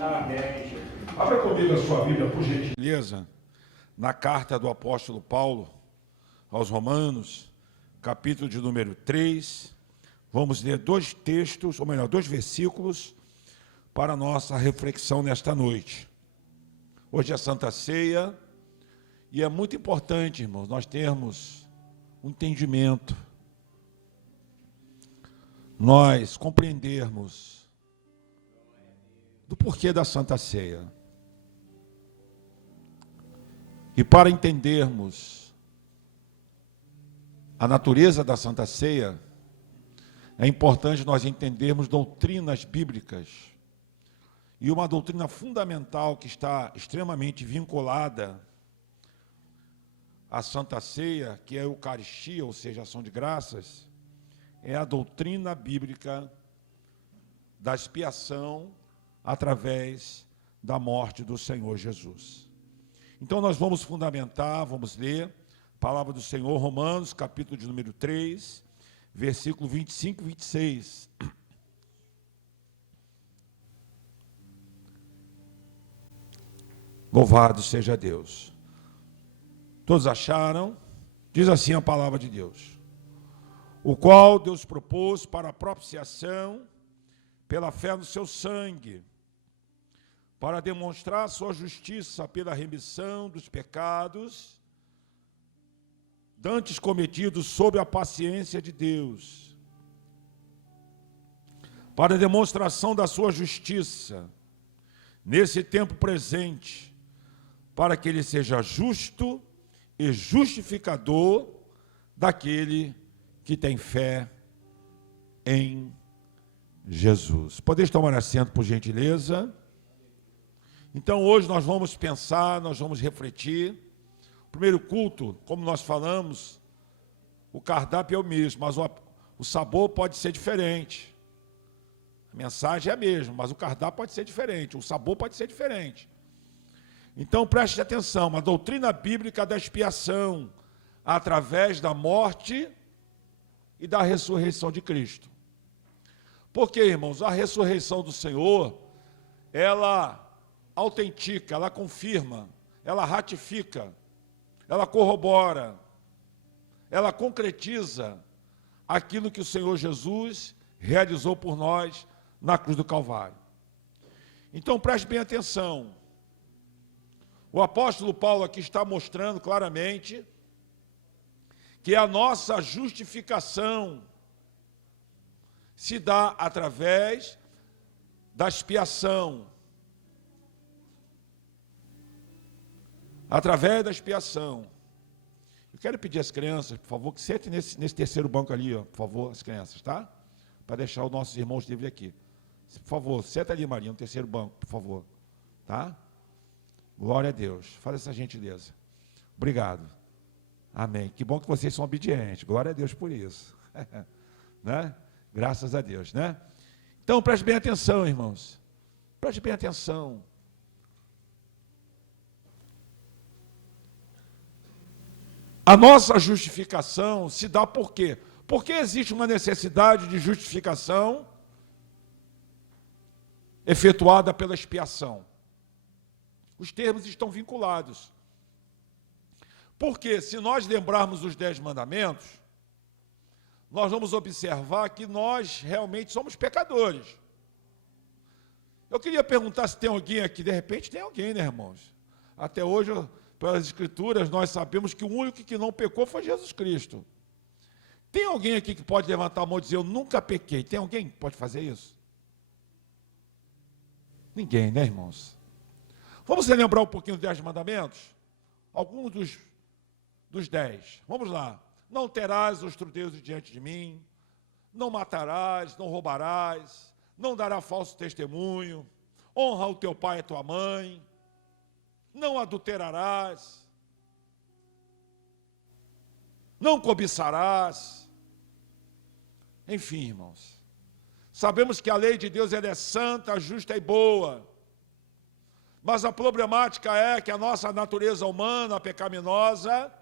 Amém, Jesus. Abra comigo a sua Bíblia, por gentileza, na carta do apóstolo Paulo aos Romanos, capítulo de número 3. Vamos ler dois textos, ou melhor, dois versículos, para a nossa reflexão nesta noite. Hoje é Santa Ceia, e é muito importante, irmãos, nós termos um entendimento, nós compreendermos do porquê da Santa Ceia. E para entendermos a natureza da Santa Ceia, é importante nós entendermos doutrinas bíblicas. E uma doutrina fundamental que está extremamente vinculada à Santa Ceia, que é a Eucaristia, ou seja, a ação de graças, é a doutrina bíblica da expiação através da morte do Senhor Jesus. Então nós vamos fundamentar, vamos ler a palavra do Senhor, Romanos, capítulo de número 3, versículo 25 e 26. Louvado seja Deus. Todos acharam? Diz assim a palavra de Deus: o qual Deus propôs para a propiciação pela fé no seu sangue, para demonstrar sua justiça pela remissão dos pecados dantes cometidos sob a paciência de Deus, para a demonstração da sua justiça nesse tempo presente, para que ele seja justo e justificador daquele que tem fé em Jesus. Podeis tomar assento, por gentileza? Então, hoje nós vamos pensar, nós vamos refletir. O primeiro culto, como nós falamos, o cardápio é o mesmo, mas o sabor pode ser diferente. A mensagem é a mesma, mas o cardápio pode ser diferente, o sabor pode ser diferente. Então, preste atenção, a doutrina bíblica da expiação, através da morte e da ressurreição de Cristo. Porque, irmãos, a ressurreição do Senhor, ela autentica, ela confirma, ela ratifica, ela corrobora, ela concretiza aquilo que o Senhor Jesus realizou por nós na cruz do Calvário. Então preste bem atenção, o apóstolo Paulo aqui está mostrando claramente que a nossa justificação se dá através da expiação. Através da expiação. Eu quero pedir às crianças, por favor, que sentem nesse terceiro banco ali, ó, por favor, as crianças, tá? Para deixar os nossos irmãos livres aqui. Por favor, senta ali, Maria, no terceiro banco, por favor. Tá? Glória a Deus. Faz essa gentileza. Obrigado. Amém. Que bom que vocês são obedientes. Glória a Deus por isso. Né? Graças a Deus, né? Então, preste bem atenção, irmãos. Preste bem atenção. A nossa justificação se dá por quê? Porque existe uma necessidade de justificação efetuada pela expiação. Os termos estão vinculados. Porque se nós lembrarmos os 10 mandamentos, nós vamos observar que nós realmente somos pecadores. Eu queria perguntar se tem alguém aqui, de repente tem alguém, né, irmãos? Até hoje, pelas Escrituras, nós sabemos que o único que não pecou foi Jesus Cristo. Tem alguém aqui que pode levantar a mão e dizer, eu nunca pequei? Tem alguém que pode fazer isso? Ninguém, né, irmãos? Vamos relembrar um pouquinho dos 10 mandamentos? Alguns dos 10. Vamos lá. Não terás outro Deus diante de mim, não matarás, não roubarás, não dará falso testemunho, honra o teu pai e a tua mãe, não adulterarás, não cobiçarás. Enfim, irmãos, sabemos que a lei de Deus ela é santa, justa e boa, mas a problemática é que a nossa natureza humana, pecaminosa,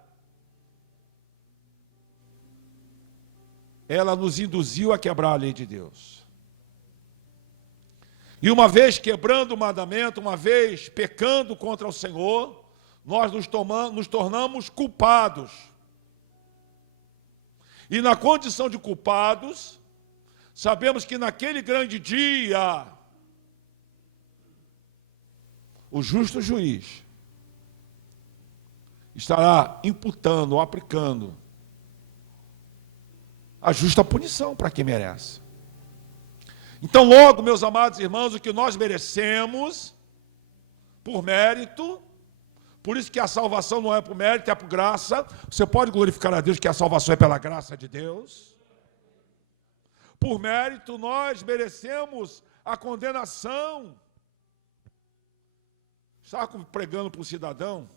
ela nos induziu a quebrar a lei de Deus. E uma vez quebrando o mandamento, uma vez pecando contra o Senhor, nós nos tornamos culpados. E na condição de culpados, sabemos que naquele grande dia, o justo juiz estará imputando ou aplicando a justa punição para quem merece. Então, logo, meus amados irmãos, o que nós merecemos, por mérito, por isso que a salvação não é por mérito, é por graça. Você pode glorificar a Deus que a salvação é pela graça de Deus. Por mérito, nós merecemos a condenação. Estava pregando para um cidadão,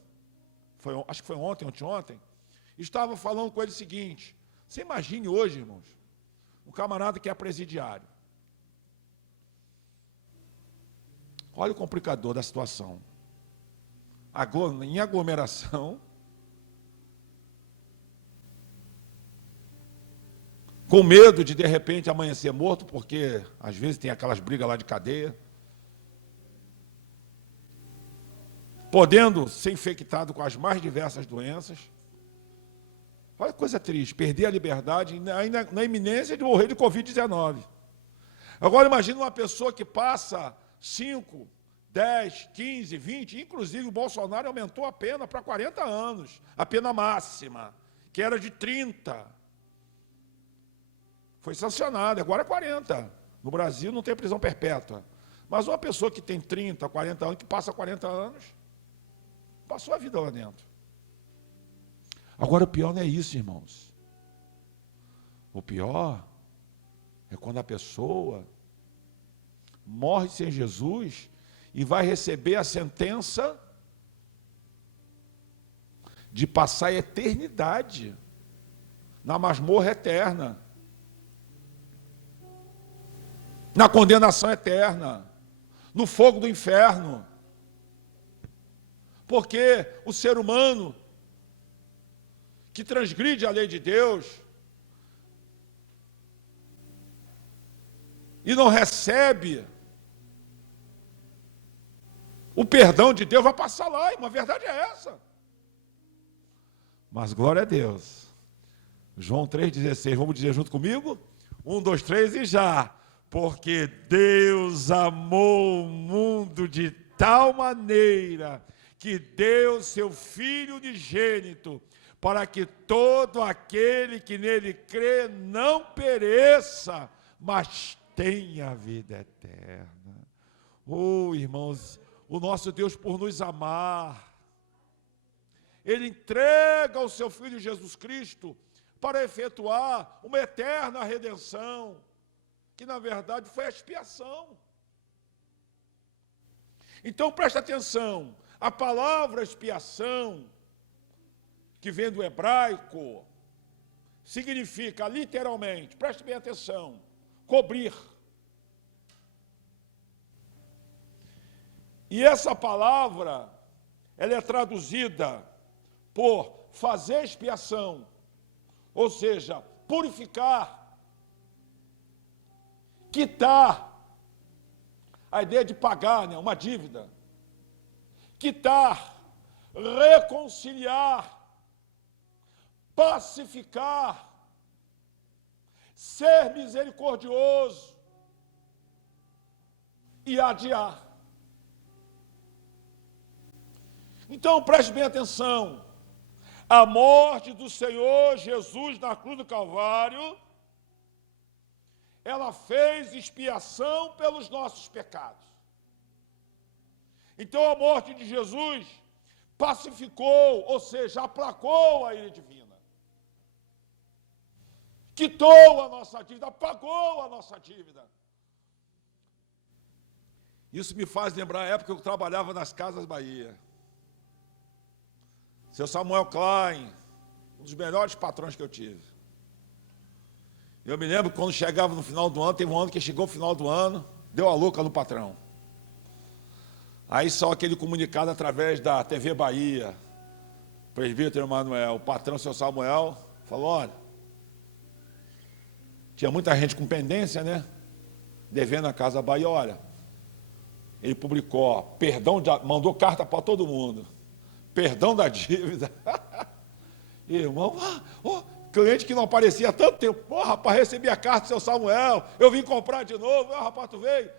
acho que foi ontem, estava falando com ele o seguinte: você imagine hoje, irmãos, um camarada que é presidiário. Olha o complicador da situação. Em aglomeração, com medo de repente amanhecer morto, porque às vezes tem aquelas brigas lá de cadeia, podendo ser infectado com as mais diversas doenças. Olha que coisa triste, perder a liberdade ainda na iminência de morrer de Covid-19. Agora imagine uma pessoa que passa 5, 10, 15, 20, inclusive o Bolsonaro aumentou a pena para 40 anos, a pena máxima, que era de 30. Foi sancionada, agora é 40. No Brasil não tem prisão perpétua. Mas uma pessoa que tem 30, 40 anos, que passa 40 anos, passou a vida lá dentro. Agora o pior não é isso, irmãos. O pior é quando a pessoa morre sem Jesus e vai receber a sentença de passar a eternidade na masmorra eterna, na condenação eterna, no fogo do inferno. Porque o ser humano que transgride a lei de Deus e não recebe o perdão de Deus, vai passar lá, irmão, a verdade é essa. Mas glória a Deus. João 3,16, vamos dizer junto comigo? 1, 2, 3 e já. Porque Deus amou o mundo de tal maneira que deu seu Filho unigênito, para que todo aquele que nele crê não pereça, mas tenha a vida eterna. Oh, irmãos, o nosso Deus, por nos amar, Ele entrega o seu Filho Jesus Cristo para efetuar uma eterna redenção, que na verdade foi a expiação. Então presta atenção, a palavra expiação, que vem do hebraico, significa literalmente, preste bem atenção, cobrir. E essa palavra, ela é traduzida por fazer expiação, ou seja, purificar, quitar, a ideia de pagar, né, uma dívida, quitar, reconciliar, pacificar, ser misericordioso e adiar. Então, preste bem atenção, a morte do Senhor Jesus na cruz do Calvário, ela fez expiação pelos nossos pecados. Então, a morte de Jesus pacificou, ou seja, aplacou a ira divina. Quitou a nossa dívida, pagou a nossa dívida. Isso me faz lembrar a época que eu trabalhava nas Casas Bahia. Seu Samuel Klein, um dos melhores patrões que eu tive. Eu me lembro que quando chegava no final do ano, teve um ano que chegou no final do ano, deu a louca no patrão. Aí só aquele comunicado através da TV Bahia, presbítero Emanuel, o patrão, seu Samuel, falou, olha, tinha muita gente com pendência, né? Devendo a Casa Bahia, olha, Ele publicou, ó, mandou carta para todo mundo. Perdão da dívida. Irmão, cliente que não aparecia há tanto tempo. Rapaz, recebi a carta do seu Samuel, eu vim comprar de novo. Rapaz, tu veio?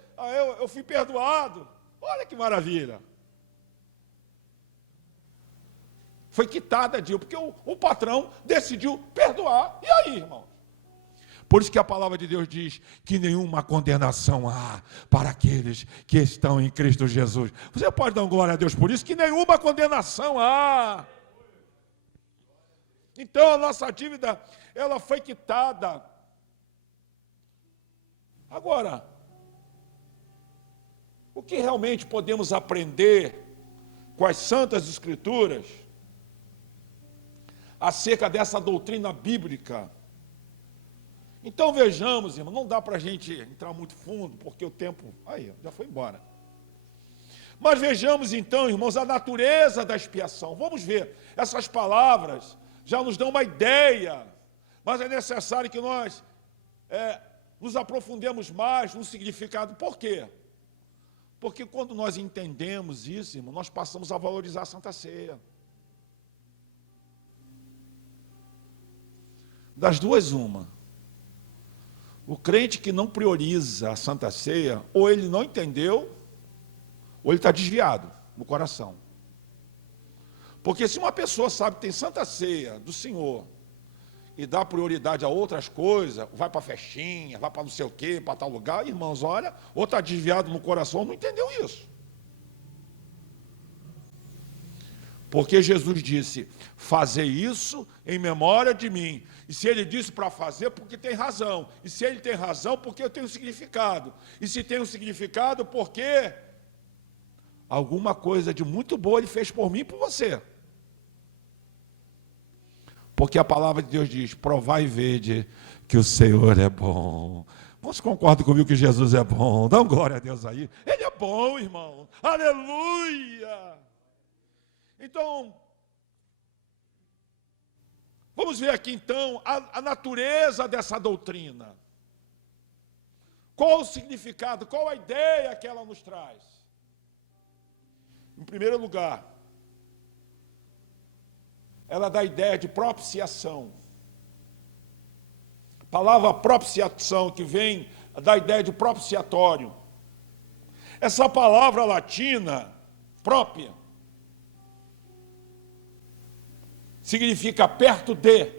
Eu fui perdoado. Olha que maravilha. Foi quitada a dívida, porque o patrão decidiu perdoar. E aí, irmão? Por isso que a palavra de Deus diz que nenhuma condenação há para aqueles que estão em Cristo Jesus. Você pode dar glória a Deus por isso? Que nenhuma condenação há. Então a nossa dívida, ela foi quitada. Agora, o que realmente podemos aprender com as Santas Escrituras acerca dessa doutrina bíblica? Então vejamos, irmão, não dá para a gente entrar muito fundo, porque o tempo, já foi embora. Mas vejamos então, irmãos, a natureza da expiação. Vamos ver, essas palavras já nos dão uma ideia, mas é necessário que nós nos aprofundemos mais no significado. Por quê? Porque quando nós entendemos isso, irmão, nós passamos a valorizar a Santa Ceia. Das duas, uma. O crente que não prioriza a Santa Ceia, ou ele não entendeu, ou ele está desviado no coração. Porque se uma pessoa sabe que tem Santa Ceia do Senhor e dá prioridade a outras coisas, vai para festinha, vai para não sei o quê, para tal lugar, irmãos, olha, ou está desviado no coração, ou não entendeu isso. Porque Jesus disse, fazer isso em memória de mim. E se ele disse para fazer, porque tem razão. E se ele tem razão, porque eu tenho significado. E se tem um significado, porque alguma coisa de muito boa ele fez por mim e por você. Porque a palavra de Deus diz, provai e vede que o Senhor é bom. Você concorda comigo que Jesus é bom? Dá glória a Deus aí. Ele é bom, irmão. Aleluia! Então, vamos ver aqui então a natureza dessa doutrina. Qual o significado, qual a ideia que ela nos traz? Em primeiro lugar, ela dá a ideia de propiciação. A palavra propiciação, que vem da ideia de propiciatório. Essa palavra latina, própria, significa perto de.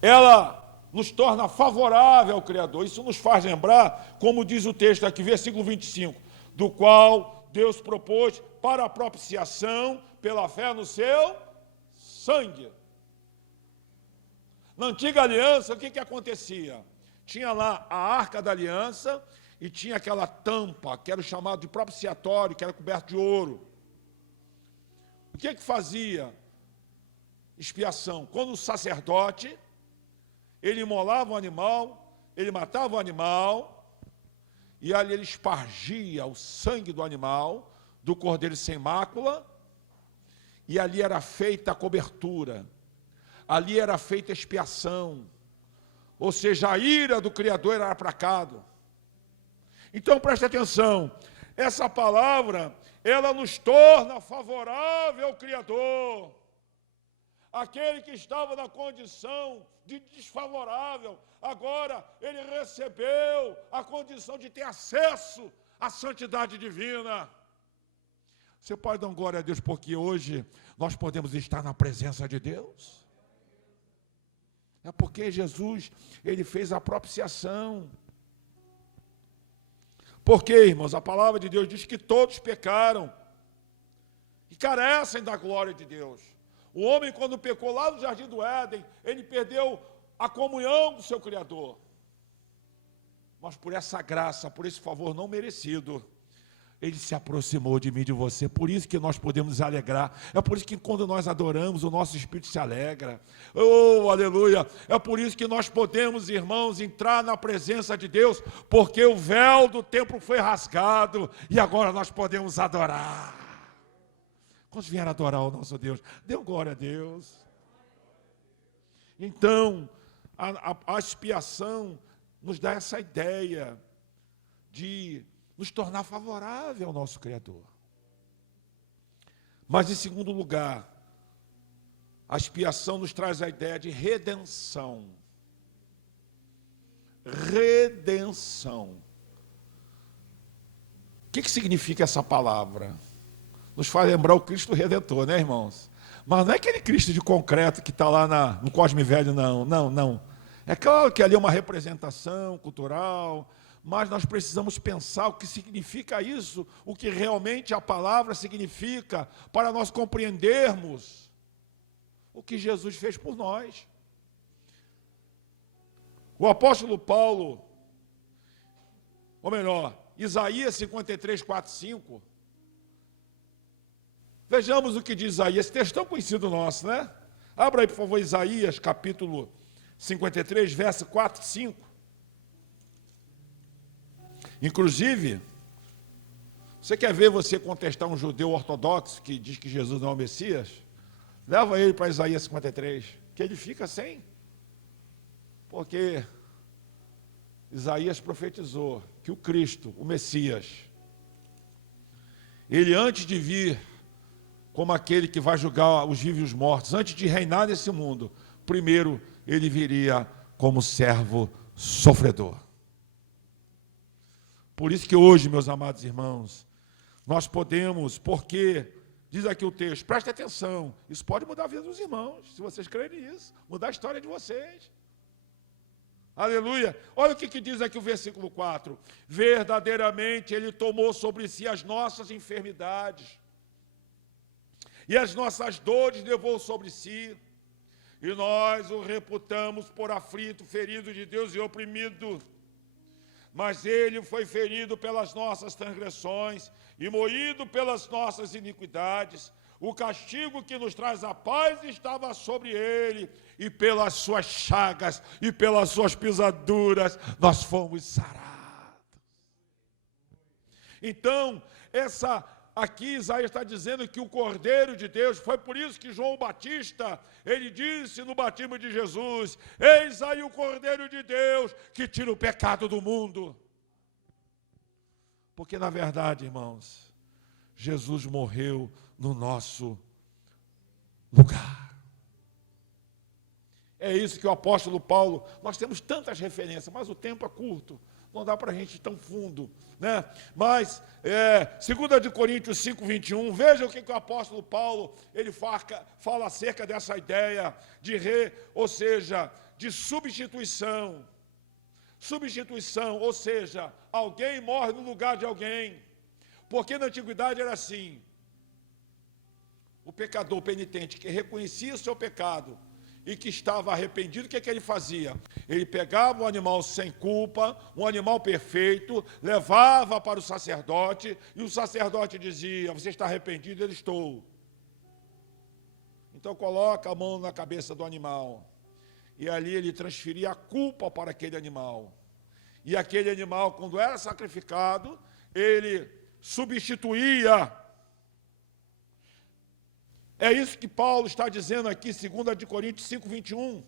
Ela nos torna favorável ao Criador. Isso nos faz lembrar, como diz o texto aqui, versículo 25, do qual Deus propôs para a propiciação pela fé no seu sangue. Na antiga aliança, o que acontecia? Tinha lá a arca da aliança e tinha aquela tampa, que era o chamado de propiciatório, que era coberto de ouro. O que fazia expiação? Quando o sacerdote, ele imolava o animal, ele matava o animal, e ali ele espargia o sangue do animal, do cordeiro sem mácula, e ali era feita a cobertura, ali era feita a expiação, ou seja, a ira do Criador era aplacado. Então preste atenção, essa palavra, ela nos torna favorável ao Criador. Aquele que estava na condição de desfavorável, agora ele recebeu a condição de ter acesso à santidade divina. Você pode dar glória a Deus, porque hoje nós podemos estar na presença de Deus. É porque Jesus, ele fez a propiciação. Porque, irmãos, a palavra de Deus diz que todos pecaram e carecem da glória de Deus. O homem, quando pecou lá no Jardim do Éden, ele perdeu a comunhão do seu Criador. Mas por essa graça, por esse favor não merecido, ele se aproximou de mim e de você. Por isso que nós podemos nos alegrar. É por isso que quando nós adoramos, o nosso espírito se alegra. Oh, aleluia! É por isso que nós podemos, irmãos, entrar na presença de Deus, porque o véu do templo foi rasgado e agora nós podemos adorar. Quando vieram adorar o nosso Deus, deu glória a Deus. Então, a expiação nos dá essa ideia de nos tornar favorável ao nosso Criador. Mas, em segundo lugar, a expiação nos traz a ideia de redenção. Redenção. O que significa essa palavra? Nos faz lembrar o Cristo Redentor, né, irmãos? Mas não é aquele Cristo de concreto que está lá no Cosme Velho, não. Não. É claro que ali é uma representação cultural, mas nós precisamos pensar o que significa isso, o que realmente a palavra significa, para nós compreendermos o que Jesus fez por nós. O apóstolo Paulo, ou melhor, Isaías 53, 4, 5, vejamos o que diz Isaías, esse texto tão conhecido nosso, né? Abra aí, por favor, Isaías, capítulo 53, verso 4 e 5. Inclusive, você quer ver você contestar um judeu ortodoxo que diz que Jesus não é o Messias? Leva ele para Isaías 53, que ele fica sem. Porque Isaías profetizou que o Cristo, o Messias, ele antes de vir como aquele que vai julgar os vivos e os mortos, antes de reinar nesse mundo, primeiro ele viria como servo sofredor. Por isso que hoje, meus amados irmãos, nós podemos, porque, diz aqui o texto, preste atenção, isso pode mudar a vida dos irmãos, se vocês crerem nisso, mudar a história de vocês. Aleluia. Olha o que diz aqui o versículo 4. Verdadeiramente ele tomou sobre si as nossas enfermidades e as nossas dores levou sobre si, e nós o reputamos por aflito, ferido de Deus e oprimido. Mas ele foi ferido pelas nossas transgressões e moído pelas nossas iniquidades. O castigo que nos traz a paz estava sobre ele, e pelas suas chagas e pelas suas pisaduras nós fomos sarados. Então, aqui Isaías está dizendo que o Cordeiro de Deus, foi por isso que João Batista, ele disse no batismo de Jesus, eis aí o Cordeiro de Deus que tira o pecado do mundo. Porque na verdade, irmãos, Jesus morreu no nosso lugar. É isso que o apóstolo Paulo, nós temos tantas referências, mas o tempo é curto, não dá para a gente ir tão fundo, né? Mas, 2 Coríntios 5, 21, veja o que o apóstolo Paulo, ele fala acerca dessa ideia de ou seja, de substituição. Substituição, ou seja, alguém morre no lugar de alguém. Porque na antiguidade era assim, o pecador penitente que reconhecia o seu pecado e que estava arrependido, o que ele fazia? Ele pegava um animal sem culpa, um animal perfeito, levava para o sacerdote, e o sacerdote dizia, você está arrependido? Eu estou. Então coloca a mão na cabeça do animal, e ali ele transferia a culpa para aquele animal. E aquele animal, quando era sacrificado, ele substituía. É isso que Paulo está dizendo aqui, 2 Coríntios 5, 21.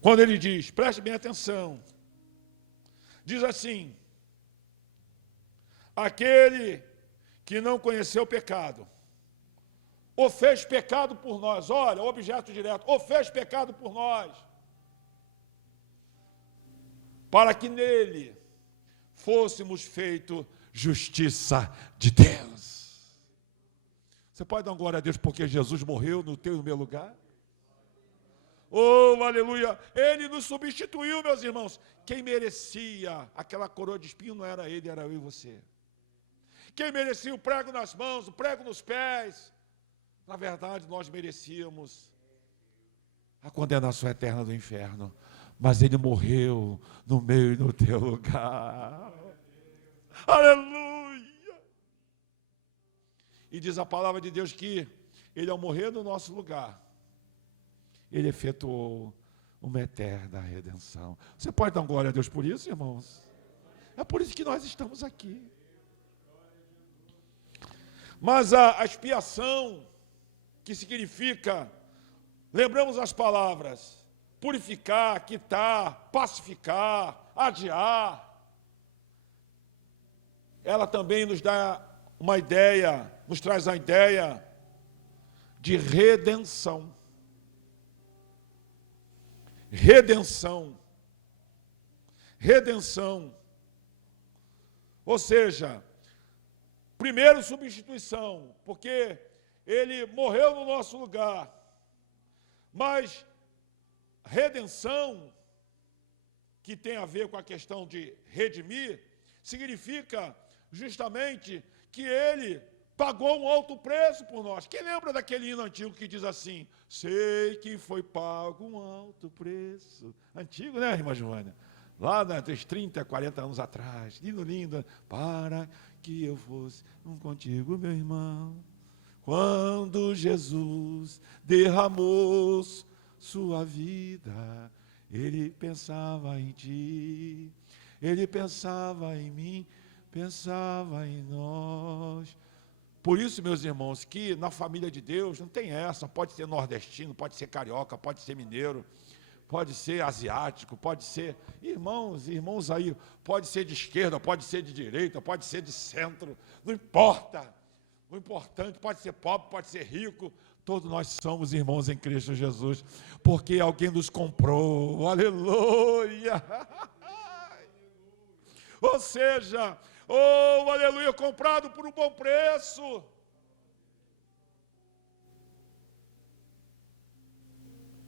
Quando ele diz, preste bem atenção, diz assim, aquele que não conheceu o pecado, ou fez pecado por nós, olha, objeto direto, ou fez pecado por nós, para que nele fôssemos feito justiça de Deus. Você pode dar uma glória a Deus porque Jesus morreu no teu e no meu lugar? Oh, aleluia! Ele nos substituiu, meus irmãos. Quem merecia aquela coroa de espinho não era ele, era eu e você. Quem merecia o prego nas mãos, o prego nos pés, na verdade nós merecíamos a condenação eterna do inferno. Mas ele morreu no meu e no teu lugar. Aleluia! E diz a palavra de Deus que ele, ao morrer no nosso lugar, ele efetuou uma eterna redenção. Você pode dar glória a Deus por isso, irmãos? É por isso que nós estamos aqui. Mas a expiação, que significa, lembramos as palavras, purificar, quitar, pacificar, adiar. Ela também nos dá uma ideia, nos traz a ideia de redenção. Redenção. Redenção. Ou seja, primeiro substituição, porque ele morreu no nosso lugar. Mas redenção, que tem a ver com a questão de redimir, significa justamente que ele pagou um alto preço por nós. Quem lembra daquele hino antigo que diz assim: sei que foi pago um alto preço. Antigo, né, irmã Joana? Lá dos 30, 40 anos atrás. Lindo, lindo. Para que eu fosse contigo, meu irmão. Quando Jesus derramou sua vida, ele pensava em ti, ele pensava em mim, pensava em nós. Por isso, meus irmãos, que na família de Deus não tem essa, pode ser nordestino, pode ser carioca, pode ser mineiro, pode ser asiático, pode ser irmãos aí, pode ser de esquerda, pode ser de direita, pode ser de centro, não importa. O importante pode ser pobre, pode ser rico, todos nós somos irmãos em Cristo Jesus, porque alguém nos comprou, aleluia! Ou seja, aleluia, comprado por um bom preço.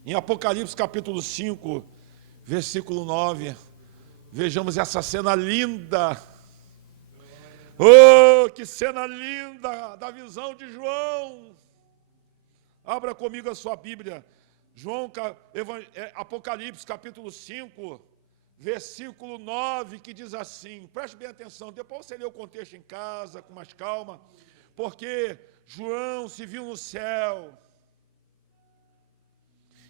Em Apocalipse capítulo 5, versículo 9, vejamos essa cena linda. Oh, que cena linda da visão de João. Abra comigo a sua Bíblia. Apocalipse capítulo 5, versículo 9, que diz assim, preste bem atenção, depois você lê o contexto em casa, com mais calma, porque João se viu no céu,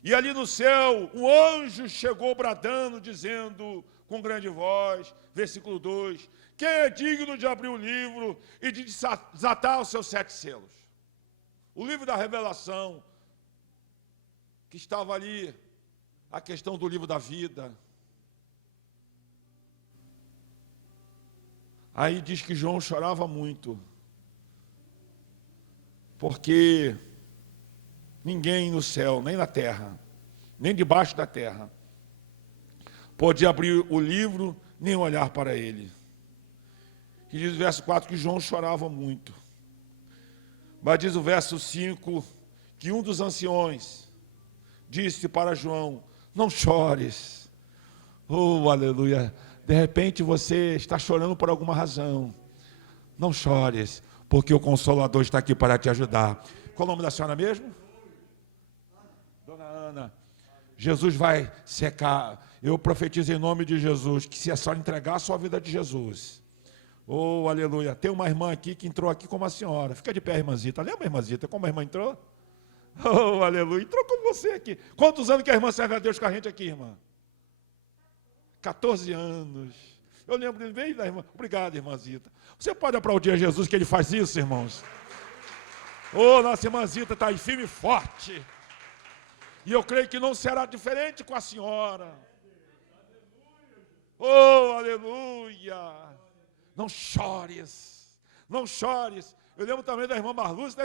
e ali no céu, um anjo chegou bradando, dizendo com grande voz, versículo 2, quem é digno de abrir o livro e de desatar os seus 7 selos? O livro da revelação, que estava ali, a questão do livro da vida. Aí diz que João chorava muito, porque ninguém no céu, nem na terra, nem debaixo da terra, podia abrir o livro, nem olhar para ele. E diz o verso 4 que João chorava muito. Mas diz o verso 5 que um dos anciões disse para João, não chores. Oh, aleluia. De repente você está chorando por alguma razão. Não chores, porque o Consolador está aqui para te ajudar. Qual o nome da senhora mesmo? Dona Ana. Jesus vai secar. Eu profetizo em nome de Jesus, que se a senhora entregar a sua vida de Jesus. Oh, aleluia. Tem uma irmã aqui que entrou aqui como a senhora. Fica de pé, irmãzita. Lembra, irmãzita, como a irmã entrou? Oh, aleluia. Entrou com você aqui. Quantos anos que a irmã serve a Deus com a gente aqui, irmã? 14 anos. Eu lembro bem da irmã. Obrigado, irmãzita. Você pode aplaudir a Jesus que ele faz isso, irmãos? Oh, nossa irmãzita está aí firme e forte. E eu creio que não será diferente com a senhora. Oh, aleluia. Não chores, não chores. Eu lembro também da irmã Marluce,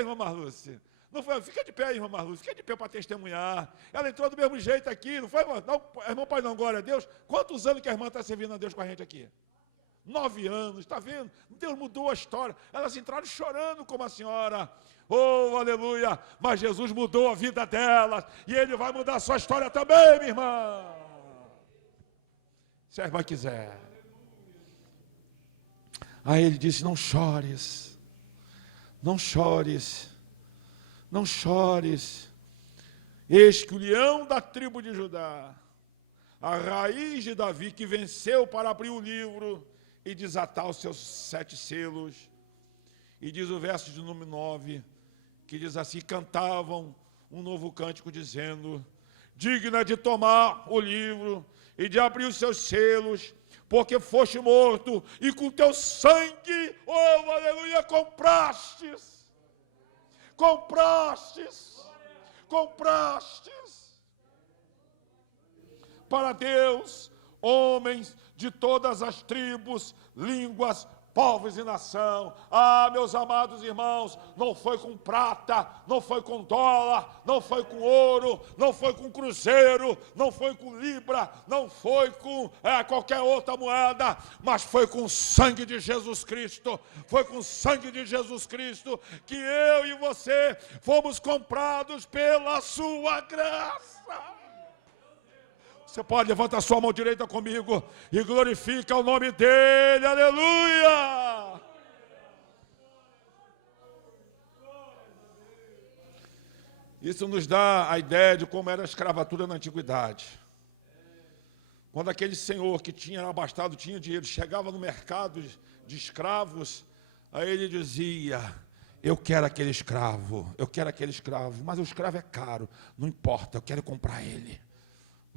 Não foi, fica de pé, irmã Marluce, fica de pé para testemunhar. Ela entrou do mesmo jeito aqui, não foi, irmão? Não, irmão, pai, não, glória a Deus. Quantos anos que a irmã está servindo a Deus com a gente aqui? 9 anos, está vendo? Deus mudou a história. Elas entraram chorando como a senhora. Oh, aleluia. Mas Jesus mudou a vida delas. E Ele vai mudar a sua história também, minha irmã. Se a irmã quiser. Aí ele disse, não chores. Não chores. Não chores. Eis que o leão da tribo de Judá, a raiz de Davi, que venceu para abrir o livro e desatar os seus 7 selos. E diz o verso de número 9, que diz assim, cantavam um novo cântico dizendo, digna de tomar o livro e de abrir os seus selos, porque foste morto e com teu sangue, oh aleluia, comprastes. para Deus homens de todas as tribos, línguas, povos e nação. Ah, meus amados irmãos, não foi com prata, não foi com dólar, não foi com ouro, não foi com cruzeiro, não foi com libra, não foi com qualquer outra moeda, mas foi com o sangue de Jesus Cristo. Foi com o sangue de Jesus Cristo que eu e você fomos comprados pela sua graça. Você pode levantar a sua mão direita comigo e glorifica o nome dele, aleluia! Isso nos dá a ideia de como era a escravatura na antiguidade. Quando aquele senhor que tinha abastado, tinha dinheiro, chegava no mercado de escravos, aí ele dizia: eu quero aquele escravo, mas o escravo é caro, não importa, eu quero comprar ele.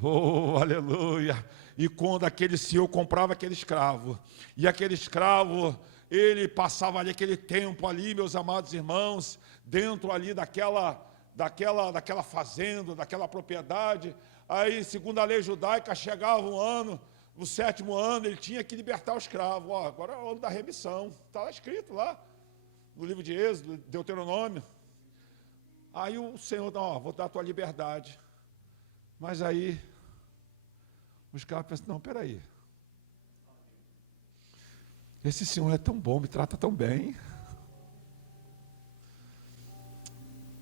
Oh, aleluia! E quando aquele senhor comprava aquele escravo, e aquele escravo, ele passava ali aquele tempo ali, meus amados irmãos, dentro ali daquela fazenda, daquela propriedade, aí, segundo a lei judaica, chegava um ano, no 7º ano, ele tinha que libertar o escravo. Ó, agora é o ano da remissão, está lá escrito lá, no livro de Êxodo, Deuteronômio. Aí o Senhor, ó, vou dar a tua liberdade. Mas aí, os caras pensam: não, peraí, esse senhor é tão bom, me trata tão bem,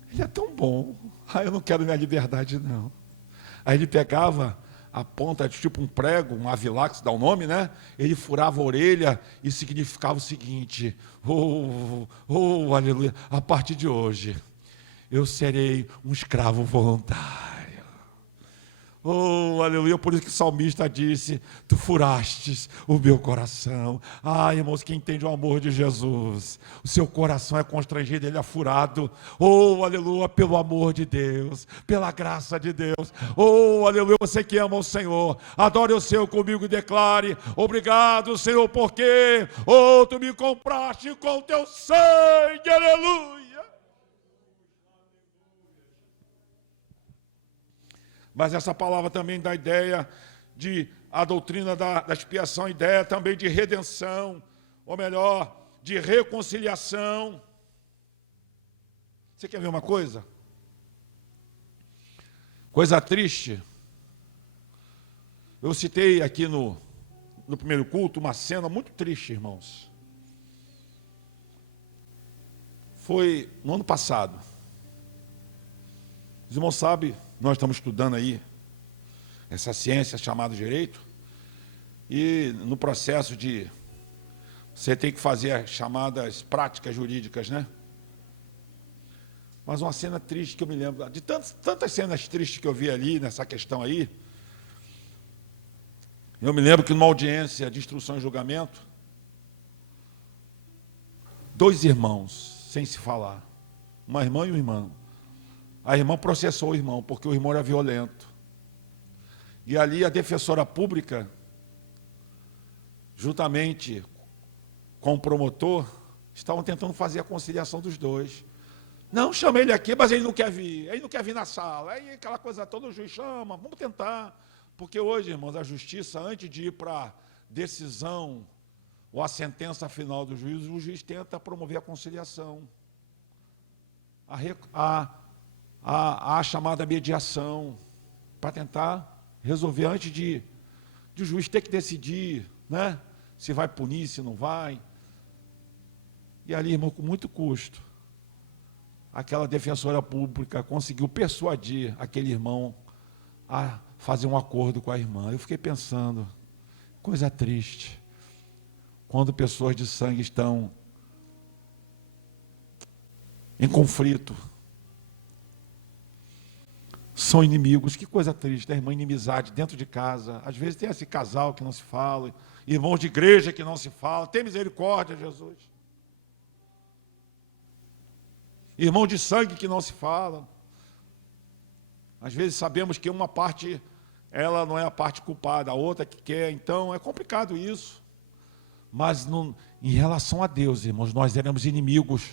ele é tão bom, eu não quero minha liberdade não. Aí ele pegava a ponta, tipo um prego, um avilax, dá o nome, né? Ele furava a orelha e significava o seguinte: aleluia, a partir de hoje, eu serei um escravo voluntário. Oh, aleluia, por isso que o salmista disse: tu furastes o meu coração. Ah, irmãos, quem entende o amor de Jesus, o seu coração é constrangido, ele é furado. Oh, aleluia, pelo amor de Deus, pela graça de Deus. Oh, aleluia, você que ama o Senhor, adore o Senhor comigo e declare: obrigado, Senhor, porque tu me compraste com teu sangue, aleluia. Mas essa palavra também dá ideia de a doutrina da expiação, ideia também de redenção, ou melhor, de reconciliação. Você quer ver uma coisa? Coisa triste. Eu citei aqui no primeiro culto uma cena muito triste, irmãos. Foi no ano passado. Os irmãos sabem, nós estamos estudando aí essa ciência chamada direito, e no processo de você tem que fazer as chamadas práticas jurídicas, né? Mas uma cena triste que eu me lembro, de tantas cenas tristes que eu vi ali nessa questão aí, eu me lembro que numa audiência de instrução e julgamento, 2 irmãos, sem se falar, uma irmã e um irmão. A irmã processou o irmão, porque o irmão era violento. E ali a defensora pública, juntamente com o promotor, estavam tentando fazer a conciliação dos dois. Não, chama ele aqui, mas ele não quer vir na sala. Aí aquela coisa toda, o juiz chama, vamos tentar. Porque hoje, irmãos, a justiça, antes de ir para a decisão ou a sentença final do juiz, o juiz tenta promover a conciliação. A chamada mediação, para tentar resolver antes de o juiz ter que decidir, né, se vai punir, se não vai. E ali, irmão, com muito custo, aquela defensora pública conseguiu persuadir aquele irmão a fazer um acordo com a irmã. Eu fiquei pensando, coisa triste, quando pessoas de sangue estão em conflito, são inimigos. Que coisa triste, né, irmã? Inimizade dentro de casa. Às vezes tem esse casal que não se fala, irmãos de igreja que não se falam. Tem misericórdia, Jesus. Irmão de sangue que não se fala. Às vezes sabemos que uma parte, ela não é a parte culpada, a outra que quer. Então é complicado isso. Mas em relação a Deus, irmãos, nós éramos inimigos.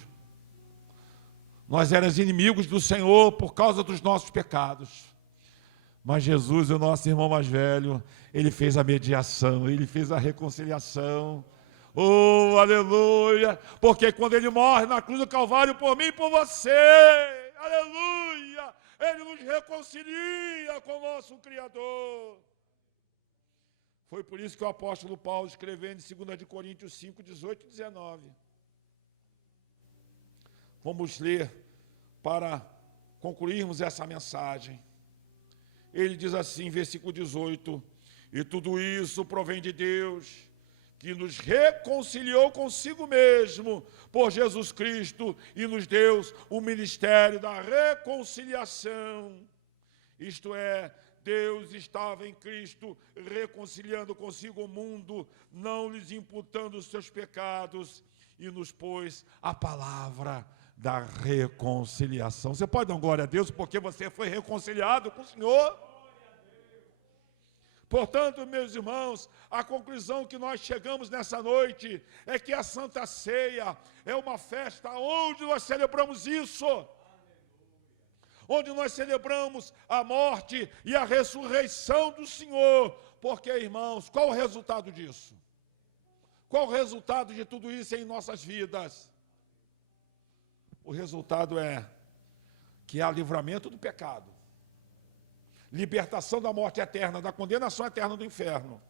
Nós éramos inimigos do Senhor por causa dos nossos pecados. Mas Jesus, o nosso irmão mais velho, ele fez a mediação, ele fez a reconciliação. Oh, aleluia! Porque quando ele morre na cruz do Calvário por mim e por você, aleluia! Ele nos reconcilia com o nosso Criador. Foi por isso que o apóstolo Paulo, escrevendo em 2 de Coríntios 5, 18 e 19. Vamos ler para concluirmos essa mensagem. Ele diz assim, versículo 18, e tudo isso provém de Deus, que nos reconciliou consigo mesmo por Jesus Cristo e nos deu o ministério da reconciliação. Isto é, Deus estava em Cristo reconciliando consigo o mundo, não lhes imputando os seus pecados, e nos pôs a palavra da reconciliação. Você pode dar glória a Deus porque você foi reconciliado com o Senhor? Portanto, meus irmãos, a conclusão que nós chegamos nessa noite é que a Santa Ceia é uma festa onde nós celebramos isso. Onde nós celebramos a morte e a ressurreição do Senhor. Porque, irmãos, qual o resultado disso? Qual o resultado de tudo isso em nossas vidas? O resultado é que há livramento do pecado, libertação da morte eterna, da condenação eterna do inferno,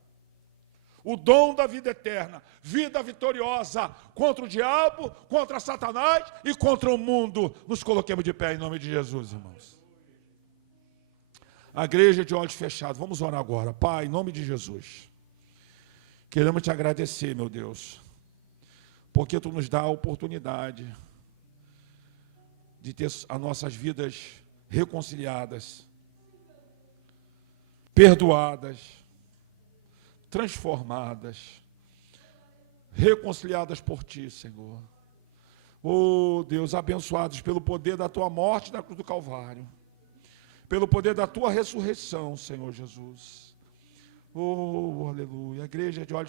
o dom da vida eterna, vida vitoriosa contra o diabo, contra Satanás e contra o mundo. Nos coloquemos de pé em nome de Jesus, irmãos. A igreja de olhos fechados, vamos orar agora. Pai, em nome de Jesus, queremos te agradecer, meu Deus, porque tu nos dá a oportunidade de ter as nossas vidas reconciliadas, perdoadas, transformadas, reconciliadas por Ti, Senhor. Oh, Deus, abençoados pelo poder da Tua morte na cruz do Calvário, pelo poder da Tua ressurreição, Senhor Jesus. Oh, aleluia. A igreja de olhos